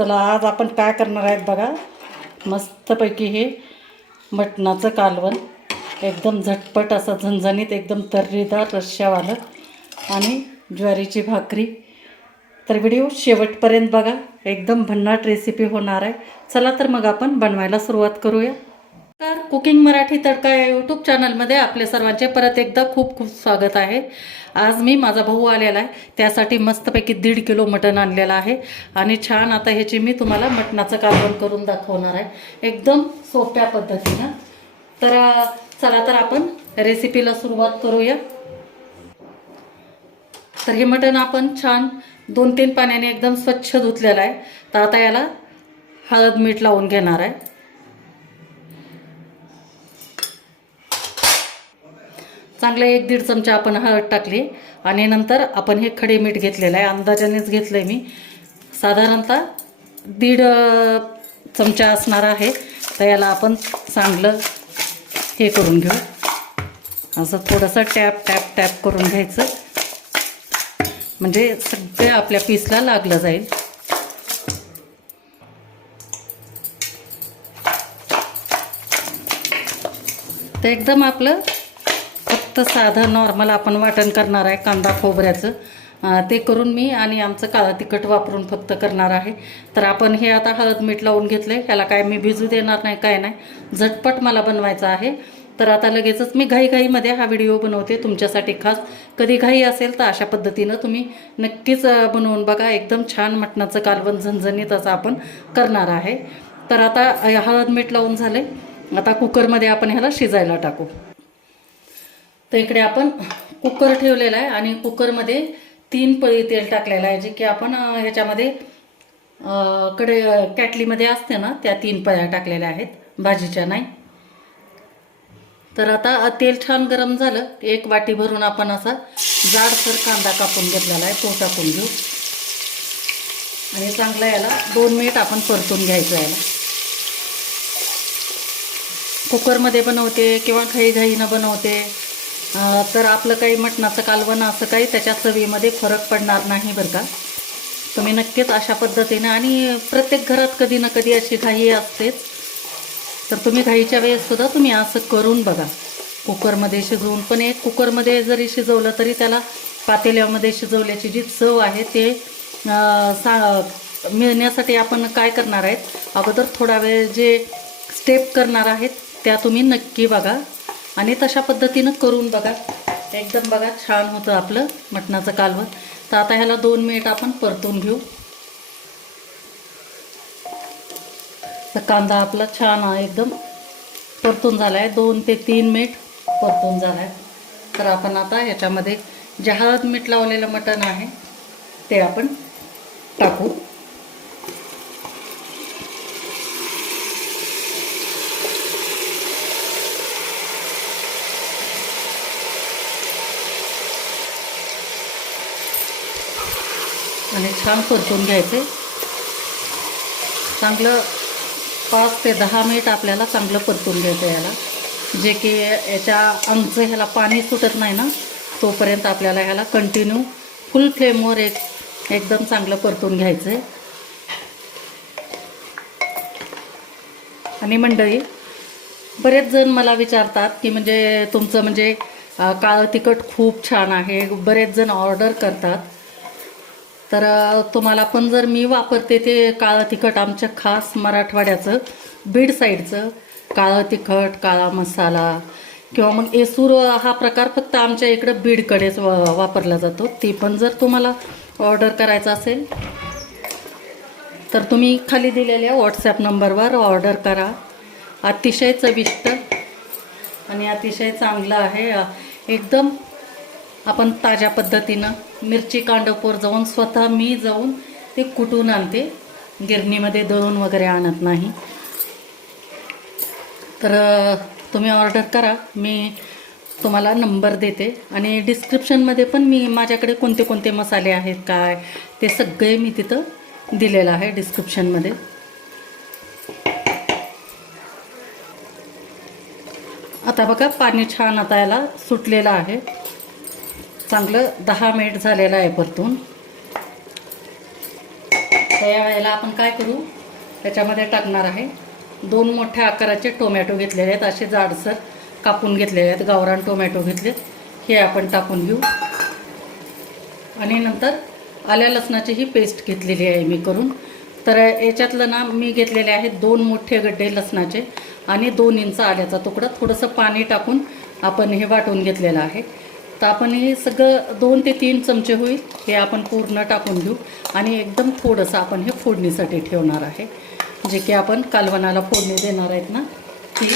चला आज आपण काय करणार आहेत बघा. मस्तपैकी हे मटणाचं कालवण. एकदम झटपट असं झणझणीत एकदम तर्रीदार रश्श्यावालं आणि ज्वारीची भाकरी. तर व्हिडिओ शेवटपर्यंत बघा. एकदम भन्नाट रेसिपी होणार आहे. चला तर मग आपण बनवायला सुरुवात करूया. तर कुकिंग मराठी तडका या यूट्यूब चॅनलमध्ये आपले सर्वांचे परत एकदा खूप खूप स्वागत आहे. आज मी माझा भाऊ आलेला आहे. त्यासाठी मस्तपैकी दीड किलो मटण आणलेलं आहे. आणि छान आता ह्याची मी तुम्हाला मटणाचं कालवण करून दाखवणार आहे. एकदम सोप्या पद्धतीनं. तर चला तर आपण रेसिपीला सुरुवात करूया. तर हे मटण आपण छान दोन तीन पाण्याने एकदम स्वच्छ धुतलेलं आहे. तर आता याला हळद मीठ लावून घेणार आहे. चांगले एक दीड चमचा आपण हळद टाकली आणि नंतर आपण हे खडे मीठ घेतलेलं आहे. अंदाजानेच घेतलं आहे मी. साधारणतः दीड चमचा असणार आहे. तर याला आपण चांगलं हे करून घेऊ. असं थोडंसं टॅप टॅप टॅप करून घ्यायचं. म्हणजे सगळे आपल्या पीसला लागलं जाईल. तर एकदम आपलं फक्त साधं नॉर्मल आपण वाटण करणार आहे कांदा खोबऱ्याचं. ते करून मी आणि आमचं काळा तिखट वापरून फक्त करणार आहे. तर आपण हे आता हळद मीठ लावून घेतलं आहे ह्याला काय मी भिजू देणार नाही काय नाही. झटपट मला बनवायचं आहे. तर आता लगेचच मी घाईघाईमध्ये हा व्हिडिओ बनवते तुमच्यासाठी खास. कधी घाई असेल तर अशा पद्धतीनं तुम्ही नक्कीच बनवून बघा. एकदम छान मटणाचं कालवण झणझणीत असं आपण करणार आहे. तर आता हळद मीठ लावून झाले आता कुकरमध्ये आपण ह्याला शिजायला टाकू. तर इकडे आपण कुकर ठेवलेला आहे आणि कुकरमध्ये तीन पळी तेल टाकलेलं आहे जे की आपण ह्याच्यामध्ये कडे कॅटलीमध्ये असते ना त्या तीन पळ्या टाकलेल्या आहेत भाजीच्या नाही? तर आता तेल छान गरम झालं एक वाटी भरून आपण असा जाडसर कांदा कापून घेतलेला आहे तो टाकून घेऊ. आणि चांगला याला दोन मिनिट आपण परतून घ्यायचं याला. कुकरमध्ये बनवते किंवा घाईघाईनं बनवते. तर आपलं काही मटणाचं कालवण असं काही त्याच्या चवीमध्ये फरक पडणार नाही बरं का. तुम्ही नक्कीच अशा पद्धतीनं आणि प्रत्येक घरात कधी ना कधी अशी घाई असतेच. तर तुम्ही घाईच्या वेळेससुद्धा तुम्ही असं करून बघा. कुकरमध्ये शिजवून पण एक कुकरमध्ये जरी शिजवलं तरी त्याला पातेल्यामध्ये शिजवल्याची जी चव आहे ते सा मिळण्यासाठी आपण काय करणार आहेत? अगोदर थोडा वेळ जे स्टेप करणार आहेत त्या तुम्ही नक्की बघा. आणि तशा पद्धतीनं करून बघा. एकदम बघा छान होतं आपलं मटणाचं कालवत तर आता ह्याला दोन मिनिट आपण परतून घेऊ. तर कांदा आपला छान एकदम परतून झाला आहे दोन ते तीन मिनिट परतून झाला आहे तर आपण आता ह्याच्यामध्ये जे हळद मीठ लावलेलं मटण आहे ते आपण टाकू. आणि छान परतून घ्यायचे. चांगलं पाच ते दहा मिनिट आपल्याला चांगलं परतून घ्यायचं याला जे की याच्या अंगचं ह्याला पाणी सुटत नाही ना तोपर्यंत आपल्याला ह्याला कंटिन्यू फुल फ्लेमवर एक एकदम चांगलं परतून घ्यायचं. आहे आणि मंडळी बरेच जण मला विचारतात की म्हणजे तुमचं म्हणजे काळं तिखट खूप छान आहे. बरेच जण ऑर्डर करतात. तर तुम्हाला पण जर मी वापरते ते काळं तिखट आमच्या खास मराठवाड्याचं बीड साईडचं काळं तिखट काळा मसाला किंवा मग एसूर हा प्रकार फक्त आमच्या इकडं बीडकडेच वा- वापरला जातो. ती पण जर तुम्हाला ऑर्डर करायचं असेल तर तुम्ही खाली दिलेल्या व्हॉट्सॲप नंबरवर ऑर्डर करा. अतिशय चविष्ट आणि अतिशय चांगलं आहे. एकदम आपण ताज्या पद्धतीनं मिरची कांडपूर जाऊन स्वतः मी जाऊन ते कुटून आणते. गिरणीमध्ये दळून वगैरे आणत नाही. तर तुम्ही ऑर्डर करा. मी तुम्हाला नंबर देते. आणि डिस्क्रिप्शनमध्ये पण मी माझ्याकडे कोणते कोणते मसाले आहेत काय ते सगळे मी तिथं दिलेलं आहे डिस्क्रिप्शनमध्ये. आता बघा पाणी छान आता याला सुटलेलं आहे. चांगलं दहा मिनिट झालेलं आहे परतून. तर या वेळेला आपण काय करू? त्याच्यामध्ये टाकणार आहे. दोन मोठ्या आकाराचे टोमॅटो घेतलेले आहेत. असे जाडसर कापून घेतलेले आहेत. गावरान टोमॅटो घेतलेत. हे आपण टाकून घेऊ. आणि नंतर आल्या लसणाची ही पेस्ट घेतलेली आहे मी करून. तर याच्यातलं ना मी घेतलेले आहेत दोन मोठे गड्डे लसणाचे आणि दोन इंच आल्याचा तुकडा. थोडंसं पाणी टाकून आपण हे वाटून घेतलेलं आहे. तर आपण हे सगळं दोन ते तीन चमचे होईल हे आपण पूर्ण टाकून घेऊ. आणि एकदम थोडंसं आपण हे फोडणीसाठी ठेवणार आहे. जे की आपण कालवणाला फोडणी देणार आहेत ना ती.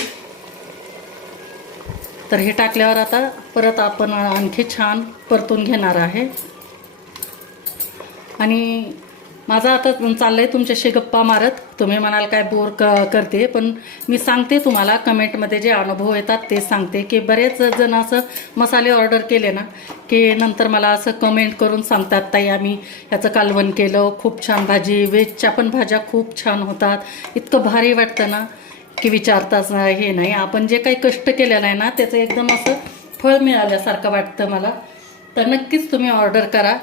तर हे टाकल्यावर आता परत आपण आणखी छान परतून घेणार आहे. आणि माझं आता चाललंय तुमच्याशी गप्पा मारत. तुम्ही म्हणाल काय बोर क करते पण मी सांगते तुम्हाला कमेंटमध्ये जे अनुभव येतात ते सांगते की बरेच जण असं मसाले ऑर्डर केले ना की नंतर मला असं कमेंट करून सांगतात ताई आम्ही ह्याचं कालवण केलं खूप छान भाजी व्हेजच्या पण भाज्या खूप छान होतात. इतकं भारी वाटतं ना की विचारताच हे नाही आपण जे काही कष्ट केलेलं आहे ना त्याचं एकदम असं फळ मिळाल्यासारखं वाटतं मला. तर नक्कीच तुम्ही ऑर्डर करा.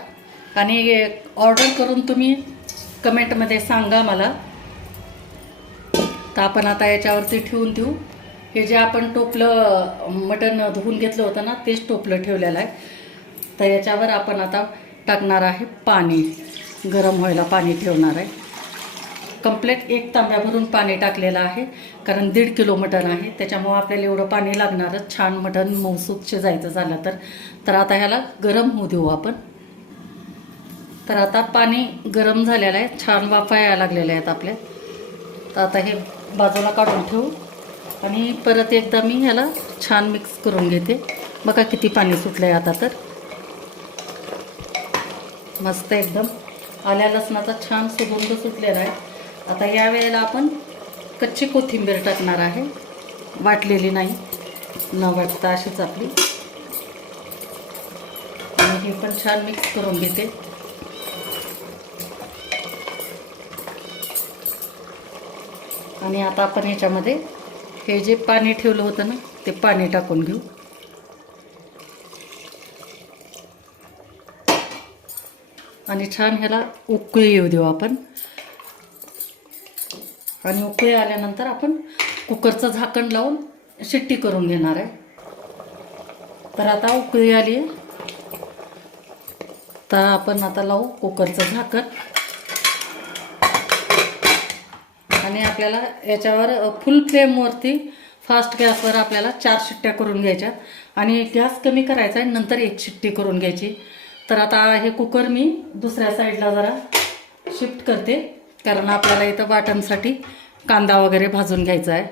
आणि ऑर्डर करून तुम्ही कमेंटमध्ये सांगा मला. तर आपण आता याच्यावरती ठेवून देऊ. हे जे आपण टोपलं मटण धुवून घेतलं होतं ना तेच टोपलं ठेवलेलं आहे. तर याच्यावर आपण आता टाकणार आहे पाणी. गरम व्हायला पाणी ठेवणार आहे. कंप्लीट एक तांब्या भरून पाणी टाकलेलं आहे. कारण दीड किलो मटण आहे. त्याच्यामुळं आपल्याला एवढं पाणी लागणारच. छान मटण मौसूद शिजायचं झालं तर. तर आता ह्याला गरम होऊ देऊ आपण. तर आता पाणी गरम झालेलं आहे. छान वाफा यायला लागलेल्या आहेत आपल्या. तर आता हे बाजूला काढून ठेवू. आणि परत एकदा मी ह्याला छान मिक्स करून घेते. बघा किती पाणी सुटलं आहे आता तर. मस्त एकदम. आल्या लसणाचा छान सुगंध सुटलेला आहे. आता या वेळेला आपण कच्ची कोथिंबीर टाकणार आहे. वाटलेली नाही. न वाटता अशीच आपली. आणि हे पण छान मिक्स करून घेते. आणि आता आपण ह्याच्यामध्ये हे जे पाणी ठेवलं होतं ना ते पाणी टाकून घेऊ. आणि छान ह्याला उकळी येऊ देऊ आपण. आणि उकळी आल्यानंतर आपण कुकरचं झाकण लावून शिट्टी करून घेणार आहे. तर आता उकळी आली आहे. तर आपण आता लावू कुकरचं झाकण. आणि आपल्याला याच्यावर फुल फ्लेमवरती फास्ट गॅसवर आपल्याला चार शिट्ट्या करून घ्यायच्या आणि गॅस कमी करायचा आहे नंतर एक शिट्टी करून घ्यायची. तर आता हे कुकर मी दुसऱ्या साईडला जरा शिफ्ट करते. कारण आपल्याला इथं वाटणसाठी कांदा वगैरे भाजून घ्यायचा आहे.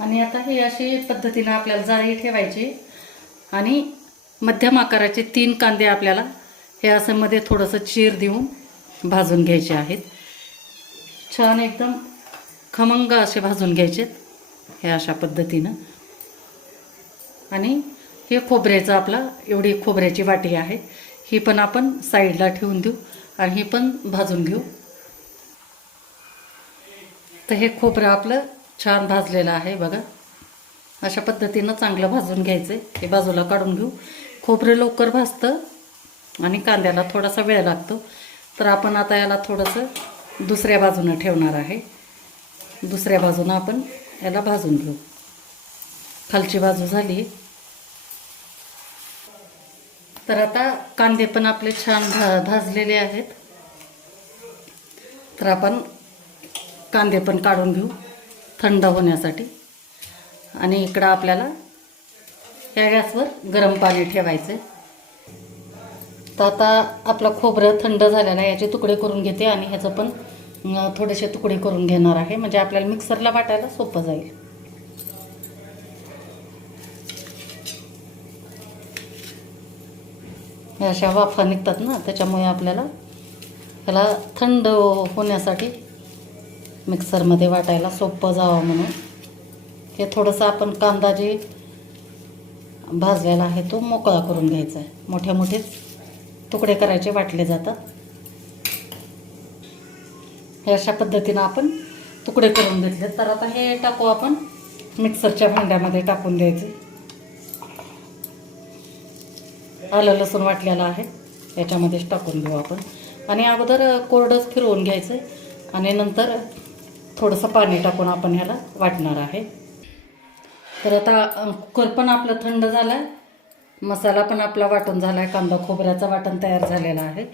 आणि आता ही अशी पद्धतीनं आपल्याला जाळी ठेवायची. आणि मध्यम आकाराचे तीन कांदे आपल्याला हे असं मध्ये थोडंसं चीर देऊन भाजून घ्यायचे आहेत. छान एकदम खमंग असे भाजून घ्यायचे हे अशा पद्धतीनं. आणि हे खोबऱ्याचं आपला एवढी खोबऱ्याची वाटी आहे ही पण आपण साईडला ठेवून देऊ आणि ही पण भाजून घेऊ. तर हे खोबरं आपलं छान भाजलेलं आहे बघा. अशा पद्धतीनं चांगलं भाजून घ्यायचं आहे हे बाजूला काढून घेऊ. खोबरं लवकर भाजतं आणि कांद्याला थोडासा वेळ लागतो. तर आपण आता याला थोडंसं दुसऱ्या बाजूनं ठेवणार आहे. दुसऱ्या बाजूनं आपण याला भाजून घेऊ. खालची बाजू झाली. तर आता कांदे पण आपले छान भा भाजलेले आहेत. तर आपण कांदे पण काढून घेऊ थंड होण्यासाठी. आणि इकडं आपल्याला या गॅसवर गरम पाणी ठेवायचं आहे तर आता आपलं खोबरं थंड झालेलं आहे याचे तुकडे करून घेते आणि ह्याचं पण थोडेसे तुकडे करून घेणार आहे. म्हणजे आपल्याला मिक्सरला वाटायला सोपं जाईल. अशा वाफा निघतात ना त्याच्यामुळे आपल्याला त्याला थंड होण्यासाठी मिक्सरमध्ये वाटायला सोपं जावं म्हणून. हे थोडंसं आपण कांदा जे भाजलेला आहे तो मोकळा करून घ्यायचा आहे. मोठे मोठे तुकडे करायचे वाटले जातात. हे अशा पद्धतीनं आपण तुकडे करून घेतले तर आता हे टाकू आपण. मिक्सरच्या भांड्यामध्ये टाकून द्यायचे. आलं लसूण वाटलेलं आहे. याच्यामध्येच टाकून घेऊ आपण. आणि अगोदर कोरडंच फिरवून घ्यायचं आणि नंतर थोडंसं पाणी टाकून आपण ह्याला वाटणार आहे. तर आता कुकर पण आपलं थंड झालं आहे मसाला पण आपला वाटण झाला आहे कांदा खोबऱ्याचं वाटण तयार झालेलं आहे.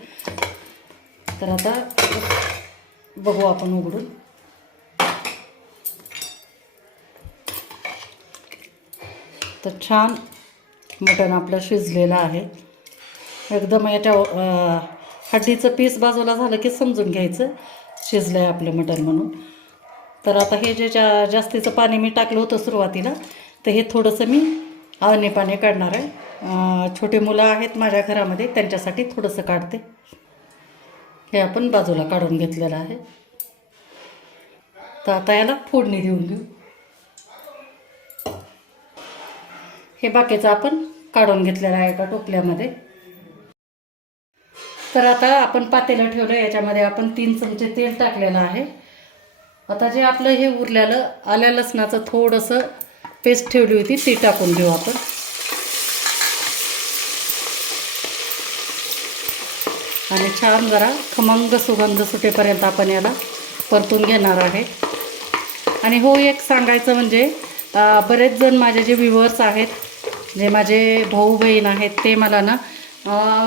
तर आता बघू आपण उघडून. तर छान मटण आपलं शिजलेलं आहे. एकदम याच्या हड्डीचं पीस बाजूला झालं की समजून घ्यायचं. शिजलं आहे आपलं मटण म्हणून. तर आता हे जे जा जास्तीचं पाणी मी टाकलं होतं सुरुवातीला तर हे थोडंसं मी अळणी पाणी काढणार आहे. छोटे मुलं आहेत माझ्या घरामध्ये त्यांच्यासाठी थोडंसं काढते. हे आपण बाजूला काढून घेतलेलं आहे. तर आता याला फोडणी देऊन घेऊ हे बाकीचं आपण काढून घेतलेलं आहे एका टोपल्यामध्ये. तर आता आपण पातेलं ठेवलं याच्यामध्ये आपण तीन चमचे तेल टाकलेलं आहे. आता जे आपलं हे उरलेलं आल्या लसणाचं थोडंसं पेस्ट ठेवली होती ती टाकून घेऊ आपण. आणि छान जरा खमंग सुगंध सुटेपर्यंत आपण याला परतून घेणार आहे. आणि हो एक सांगायचं म्हणजे बरेच जण माझे जे व्ह्युअर्स आहेत जे माझे भाऊ बहीण आहेत ते मला ना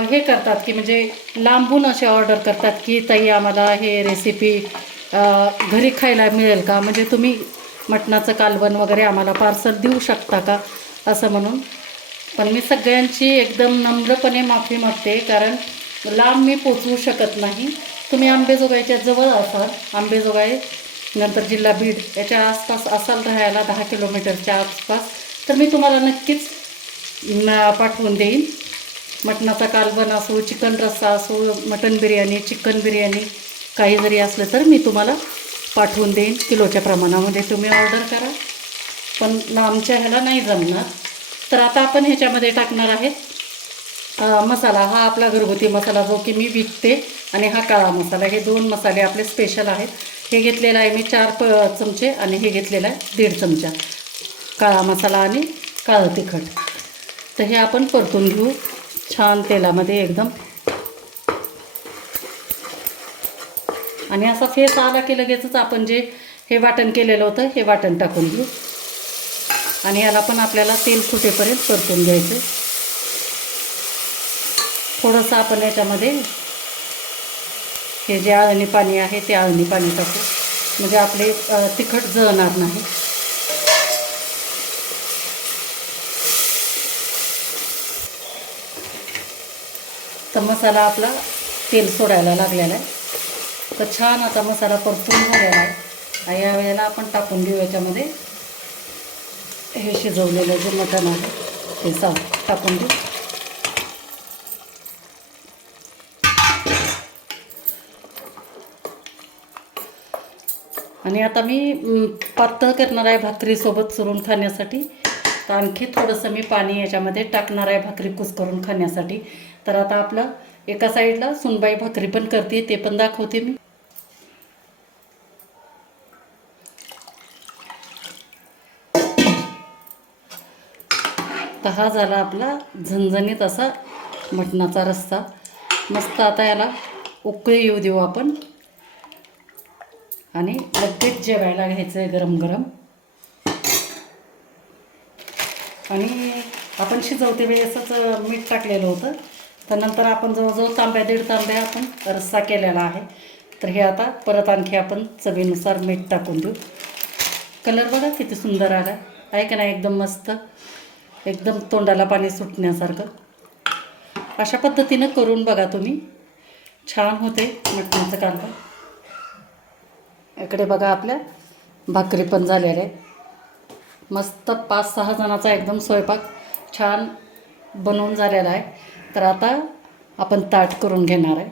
हे करतात की म्हणजे लांबून असे ऑर्डर करतात की ताई आम्हाला हे रेसिपी घरी खायला मिळेल का? म्हणजे तुम्ही मटणाचं कालवण वगैरे आम्हाला पार्सल देऊ शकता का? असं म्हणून. पण मी सगळ्यांची एकदम नम्रपणे माफी मागते कारण लांब मी पोचवू शकत नाही. तुम्ही आंबेजोगाईच्या जवळ असाल. आंबेजोगाई नंतर जिल्हा बीड याच्या आसपास असाल राहायला दहा किलोमीटरच्या आसपास. तर मी तुम्हाला नक्कीच पाठवून देईन. मटणाचा कालवण असो चिकन रस्सा असो मटन बिर्याणी चिकन बिर्याणी काही जरी असलं तर मी तुम्हाला पाठवून देईन. किलोच्या प्रमाणामध्ये तुम्ही ऑर्डर करा. पण आमच्या ह्याला नाही जमणार. तर आता आपण ह्याच्यामध्ये टाकणार आहे मसाला हा आपला घरगुती मसाला जो की मी विकते आणि हा काळा मसाला. हे दोन मसाले आपले स्पेशल आहेत. हे घेतलेलं आहे मी चार प चमचे आणि हे घेतलेलं आहे दीड चमचा. काळा मसाला आणि काळं तिखट. तर हे आपण परतून घेऊ छान तेलामध्ये एकदम. आणि असा फेस आला की लगेचच आपण जे हे वाटण केलेलं होतं हे वाटण टाकून घेऊ. आणि याला पण आपल्याला तेल फुटेपर्यंत परतून घ्यायचं थोडंसं आपण याच्यामध्ये हे जे आळणी पाणी आहे ते आळणी पाणी टाकू. म्हणजे आपले तिखट जळणार नाही. तर मसाला आपला तेल सोडायला लागलेला आहे. तर छान आता मसाला परतून झालेला आहे. या वेळेला आपण टाकून घेऊ याच्यामध्ये. हे शिजवलेलं जे मटण आहे ते सा टाकून घेऊ आणि आता मी पातळ करणार आहे भाकरीसोबत चुरून खाण्यासाठी. तर आणखी थोडंसं मी पाणी याच्यामध्ये टाकणार आहे भाकरी कुसकरून खाण्यासाठी. तर आता आपलं एका साईडला सुनबाई भाकरी पण करते ते पण दाखवते मी. तर हा झाला आपला झणझणीत असा मटणाचा रस्सा. मस्त आता याला उकळी येऊ देऊ आपण. आणि लगेच जेवायला घ्यायचं आहे गरम गरम. आणि आपण शिजवते वेळेसच मीठ टाकलेलं होतं. तर नंतर आपण जवळजवळ तांब्या दीड तांब्या आपण रस्सा केलेला आहे. तर हे आता परत आणखी आपण चवीनुसार मीठ टाकून देऊ. कलर बघा किती सुंदर आला. आहे का नाही एकदम मस्त. एकदम तोंडाला पाणी सुटण्यासारखं. अशा पद्धतीनं करून बघा तुम्ही. छान होते मटणाचं कांदा. इकडे बघा आपल्या. भाकरी पण झालेल्या आहेत. मस्त पाच सहा जणाचा एकदम स्वयंपाक छान बनवून झालेला आहे. तर आता आपण ताट करून घेणार आहे.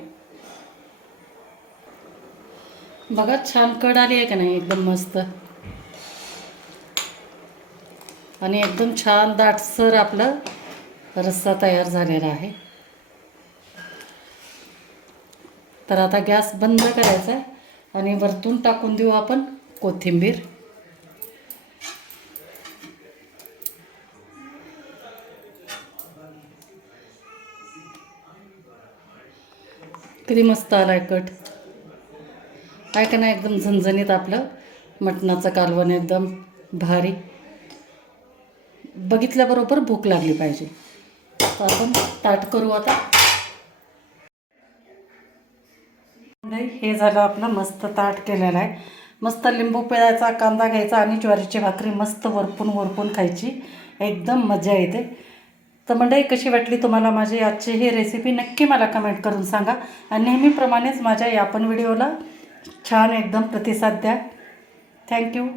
बघा छान कड आली आहे का नाही? एकदम मस्त. आणि एकदम छान दाटसर आपलं रस्सा तयार झालेला आहे. तर आता गॅस बंद करायचा आहे. आणि वरतून टाकून देऊ आपण कोथिंबीर. किती मस्त आलाय कट. काय का नाही एकदम झणझणीत आपलं मटणाचं कालवण एकदम भारी. बघितल्याबरोबर भूक लागली पाहिजे. तर आपण ताट करू आता. नाही, हे झालं आपलं मस्त ताट केलेलं आहे. मस्त लिंबू पिळायचा कांदा घ्यायचा आणि ज्वारीची भाकरी मस्त वरपून वरपून खायची. एकदम मजा येते. तर मंडळी कशी वाटली तुम्हाला माझी आजची ही रेसिपी नक्की मला कमेंट करून सांगा. आणि नेहमीप्रमाणेच माझ्या या पण व्हिडिओला छान एकदम प्रतिसाद द्या. थँक्यू